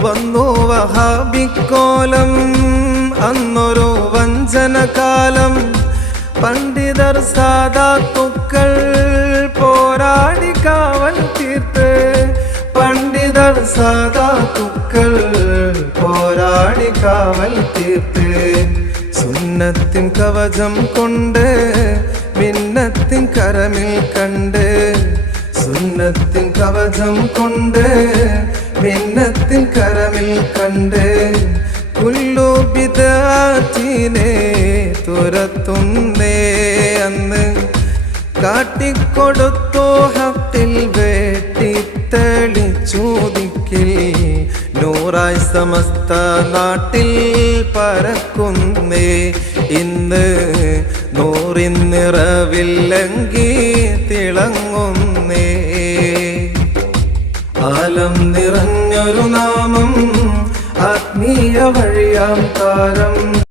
വന്നു വഹാബിക്കോലം അന്നൊരു വഞ്ചനകാലം. പണ്ഡിതർ സാദാത്തുക്കൾ പോരാടി കാവൽ തീർത്ത്. പണ്ഡിതർ സാദാത്തുക്കൾ പോരാടി കാവൽ തീർത്ത്. സുന്നത്തിൻ കവചം കൊണ്ട് മിന്നത്തിൻ കരമിൽ കണ്ട്. സുന്നത്തിൻ കവചം കൊണ്ട് മിന്നത്തിൻ കരമിൽ കണ്ട്. കുല്ലു ബിദ്അത്തിനെ തുരത്തുന്നേ അന്ന്. കാട്ടിക്കൊടുത്തു ഹക്കിൽ വെട്ടിത്തെളിച്ചു ദിക്കിൽ. നൂറായി സമസ്ത നാട്ടിൽ പരക്കുന്നേ ഇന്ന്. നൂറിൻ നിറവില്ലെങ്കി തിളങ്ങുന്നേ. ആലം നിറഞ്ഞൊരു നാമം ആത്മീയ വഴിയാം താരം.